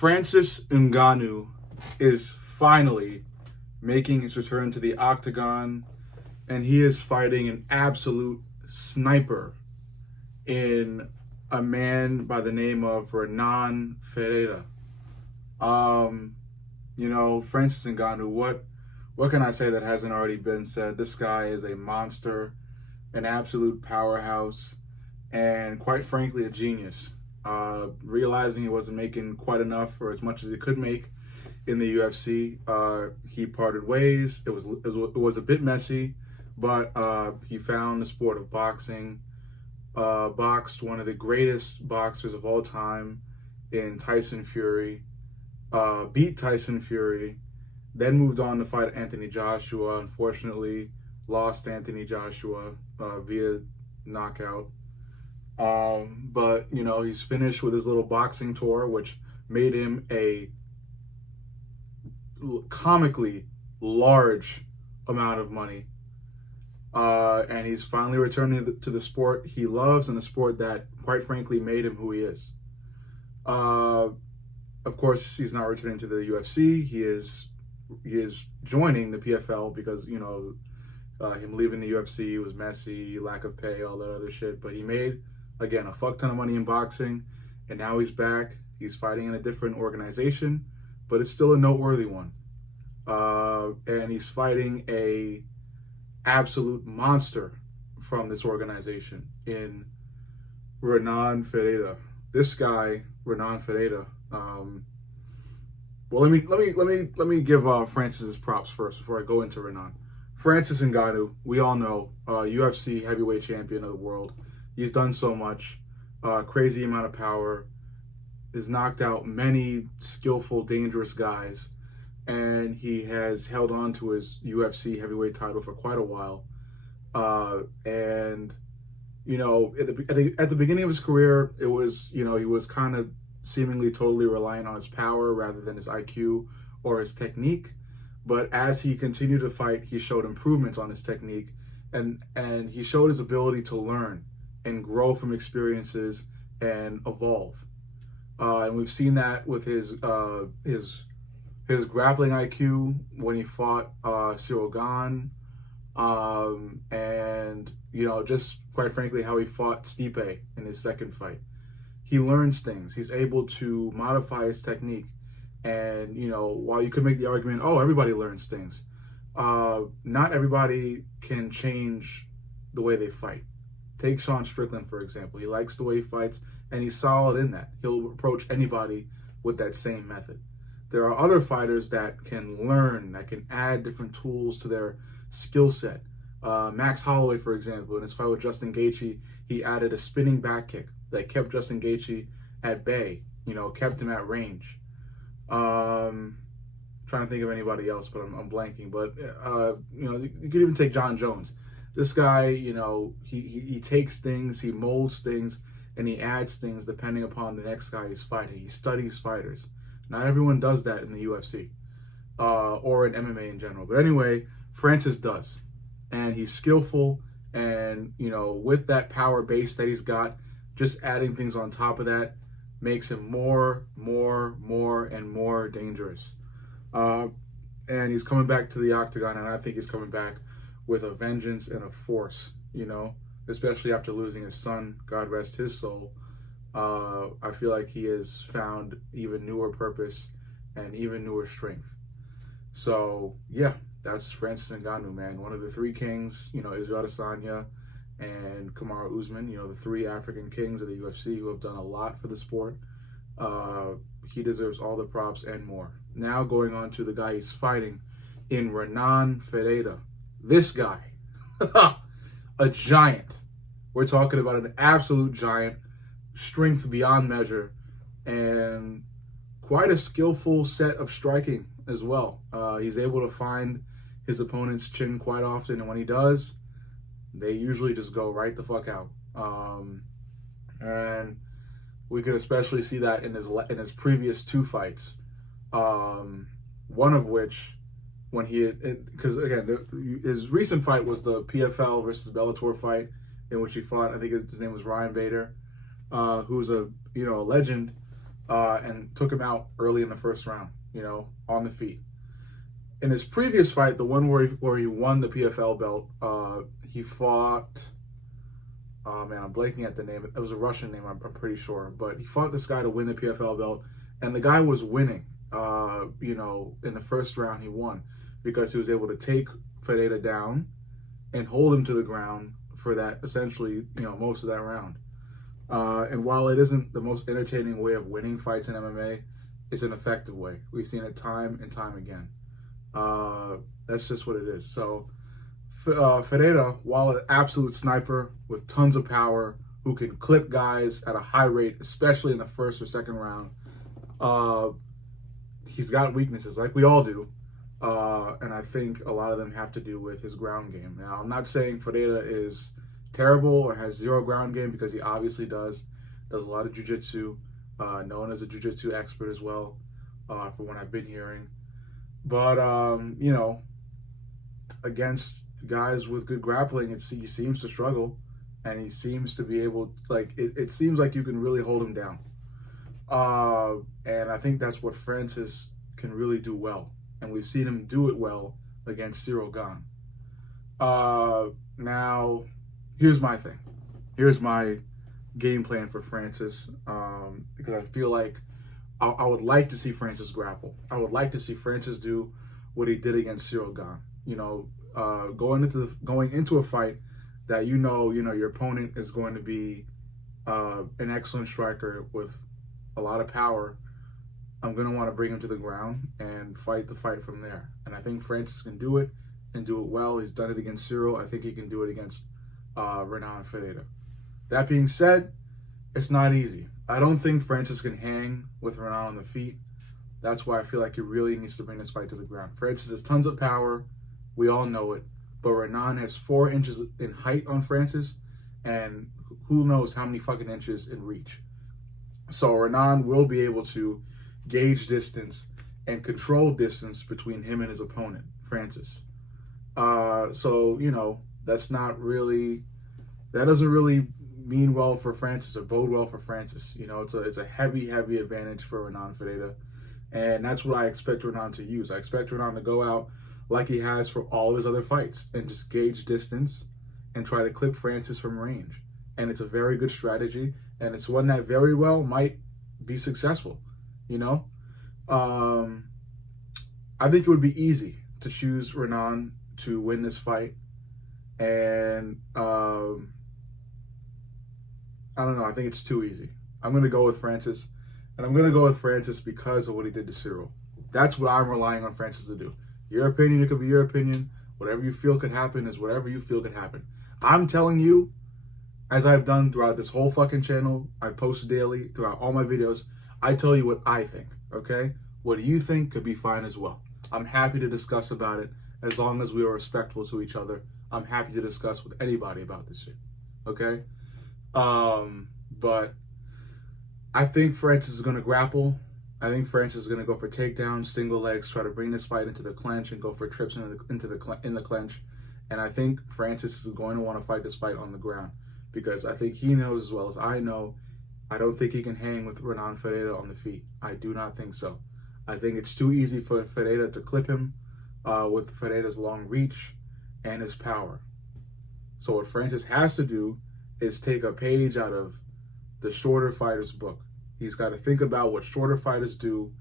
Francis Ngannou is finally making his return to the octagon, and he is fighting an absolute sniper in a man by the name of Renan Ferreira. Francis Ngannou, what can I say that hasn't already been said? This guy is a monster, an absolute powerhouse, and quite frankly, a genius. Realizing he wasn't making quite enough or as much as he could make in the UFC, he parted ways. It was a bit messy, but he found the sport of boxing. Boxed one of the greatest boxers of all time in Tyson Fury. Beat Tyson Fury, then moved on to fight Anthony Joshua. Unfortunately, lost Anthony Joshua via knockout. But he's finished with his little boxing tour, which made him a comically large amount of money. And he's finally returning to the sport he loves and the sport that, quite frankly, made him who he is. Of course, he's not returning to the UFC. He is joining the PFL because, him leaving the UFC was messy, lack of pay, all that other shit. But he made, again, a fuck ton of money in boxing, and now he's back. He's fighting in a different organization, but it's still a noteworthy one. And he's fighting a absolute monster from this organization in Renan Ferreira. This guy, Renan Ferreira. Well, let me give Francis his props first before I go into Renan. Francis Ngannou, we all know, UFC heavyweight champion of the world. He's done so much, crazy amount of power, has knocked out many skillful, dangerous guys, and he has held on to his UFC heavyweight title for quite a while. And at the beginning of his career, it was he was kind of seemingly totally reliant on his power rather than his IQ or his technique. But as he continued to fight, he showed improvements on his technique, and he showed his ability to learn and grow from experiences and evolve. And we've seen that with his grappling IQ when he fought Cyril Gane, and just quite frankly how he fought Stipe in his second fight. He learns things. He's able to modify his technique. And, while you could make the argument, oh, everybody learns things, not everybody can change the way they fight. Take Sean Strickland, for example. He likes the way he fights, and he's solid in that. He'll approach anybody with that same method. There are other fighters that can learn, that can add different tools to their skill set. Max Holloway, for example, in his fight with Justin Gaethje, he added a spinning back kick that kept Justin Gaethje at bay, kept him at range. Trying to think of anybody else, but I'm blanking. But you could even take John Jones. This guy, he takes things, he molds things, and he adds things depending upon the next guy he's fighting. He studies fighters. Not everyone does that in the UFC or in MMA in general. But anyway, Francis does, and he's skillful. And with that power base that he's got, just adding things on top of that makes him more and more dangerous. And he's coming back to the octagon, and I think he's coming back with a vengeance and a force, especially after losing his son, God rest his soul. I feel like he has found even newer purpose and even newer strength. So, yeah, that's Francis Ngannou, man. One of the three kings, Israel Adesanya and Kamaru Usman, the three African kings of the UFC who have done a lot for the sport. He deserves all the props and more. Now going on to the guy he's fighting in Renan Ferreira. This guy, a giant. We're talking about an absolute giant, strength beyond measure, and quite a skillful set of striking as well. He's able to find his opponent's chin quite often, and when he does, they usually just go right the fuck out. And we could especially see that in his previous two fights. One of which, when because again, his recent fight was the PFL versus Bellator fight, in which he fought, I think his name was Ryan Bader, who's a legend and took him out early in the first round, on the feet. In his previous fight, the one where he won the PFL belt, he fought, oh man, I'm blanking at the name. It was a Russian name, I'm pretty sure. But he fought this guy to win the PFL belt, and the guy was winning. In the first round, he won because he was able to take Ferreira down and hold him to the ground for that, essentially, most of that round. And while it isn't the most entertaining way of winning fights in MMA, it's an effective way. We've seen it time and time again. That's just what it is. So Ferreira, while an absolute sniper with tons of power, who can clip guys at a high rate, especially in the first or second round, he's got weaknesses, like we all do. And I think a lot of them have to do with his ground game. Now, I'm not saying Ferreira is terrible or has zero ground game, because he obviously does a lot of jiu-jitsu, known as a jiu-jitsu expert as well, from what I've been hearing. But, against guys with good grappling, he seems to struggle, and he seems to be able, it seems like you can really hold him down. And I think that's what Francis can really do well. And we've seen him do it well against Ciryl Gane. Now, here's my thing. Here's my game plan for Francis, because I feel like I would like to see Francis grapple. I would like to see Francis do what he did against Ciryl Gane. Going into a fight that your opponent is going to be an excellent striker with a lot of power. I'm going to want to bring him to the ground and fight the fight from there. And I think Francis can do it and do it well. He's done it against Ciryl. I think he can do it against Renan and Ferreira. That being said, it's not easy. I don't think Francis can hang with Renan on the feet. That's why I feel like he really needs to bring this fight to the ground. Francis has tons of power. We all know it. But Renan has 4 inches in height on Francis, and who knows how many fucking inches in reach. So Renan will be able to gauge distance and control distance between him and his opponent, Francis. That doesn't really mean well for Francis or bode well for Francis. It's a heavy advantage for Renan Ferreira. And that's what I expect Renan to use. I expect Renan to go out like he has for all his other fights and just gauge distance and try to clip Francis from range. And it's a very good strategy, and it's one that very well might be successful. I think it would be easy to choose Renan to win this fight. And I don't know. I think it's too easy. I'm going to go with Francis. And I'm going to go with Francis because of what he did to Ciryl. That's what I'm relying on Francis to do. Your opinion, it could be your opinion. Whatever you feel could happen is whatever you feel could happen. I'm telling you, as I've done throughout this whole fucking channel, I post daily throughout all my videos, I tell you what I think, okay? What do you think could be fine as well? I'm happy to discuss about it as long as we are respectful to each other. I'm happy to discuss with anybody about this shit, okay? But I think Francis is going to grapple. I think Francis is going to go for takedowns, single legs, try to bring this fight into the clinch and go for trips in the clinch. And I think Francis is going to want to fight this fight on the ground, because I think he knows as well as I know, I don't think he can hang with Renan Ferreira on the feet. I do not think so. I think it's too easy for Ferreira to clip him with Ferreira's long reach and his power. So what Francis has to do is take a page out of the shorter fighters' book. He's got to think about what shorter fighters do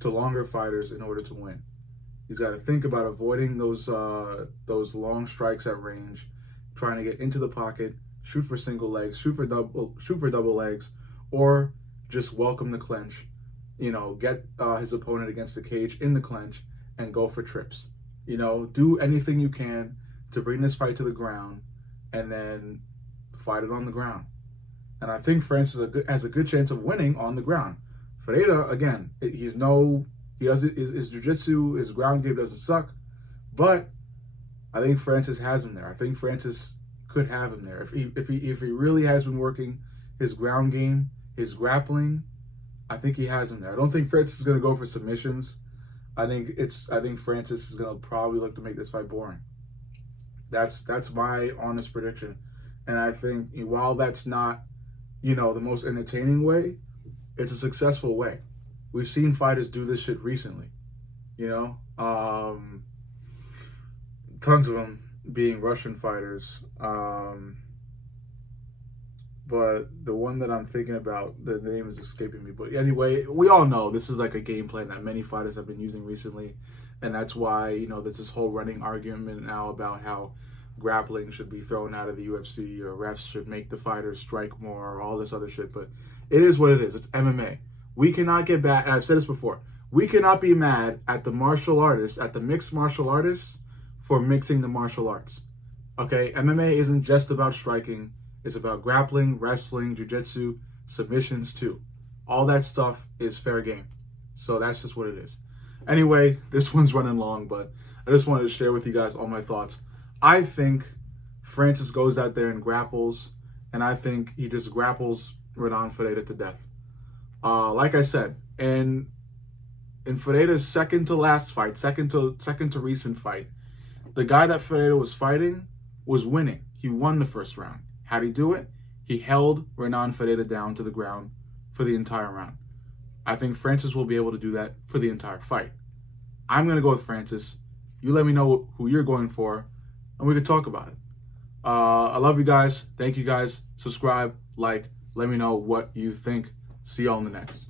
to longer fighters in order to win. He's got to think about avoiding those long strikes at range, trying to get into the pocket, shoot for single legs, shoot for double legs, or just welcome the clinch. Get his opponent against the cage in the clinch and go for trips. Do anything you can to bring this fight to the ground and then fight it on the ground. And I think Francis has a good chance of winning on the ground. Ferreira, again, his jiu-jitsu, his ground game doesn't suck, but I think Francis has him there. I think Francis could have him there. If he really has been working his ground game, his grappling, I think he has him there. I don't think Francis is going to go for submissions. I think Francis is going to probably look to make this fight boring. That's my honest prediction. And I think while that's not, the most entertaining way, It's a successful way. We've seen fighters do this shit recently, you know? Tons of them being Russian fighters. But the one that I'm thinking about, the name is escaping me. But anyway, we all know this is like a game plan that many fighters have been using recently. And that's why, you know, there's this whole running argument now about how grappling should be thrown out of the UFC or refs should make the fighters strike more or all this other shit. But it is what it is. It's MMA. We cannot get back, and I've said this before, we cannot be mad at the martial artists, at the mixed martial artists for mixing the martial arts. Okay? MMA isn't just about striking. It's about grappling, wrestling, jiu-jitsu, submissions too. All that stuff is fair game. So that's just what it is. Anyway, this one's running long, but I just wanted to share with you guys all my thoughts. I think Francis goes out there and grapples, and I think he just grapples Renan Ferreira to death. Like I said, in Ferreira's second to last fight, second to recent fight, the guy that Ferreira was fighting was winning. He won the first round. How'd he do it? He held Renan Ferreira down to the ground for the entire round. I think Francis will be able to do that for the entire fight. I'm going to go with Francis. You let me know who you're going for, and we can talk about it. I love you guys. Thank you guys. Subscribe, like, let me know what you think. See y'all in the next.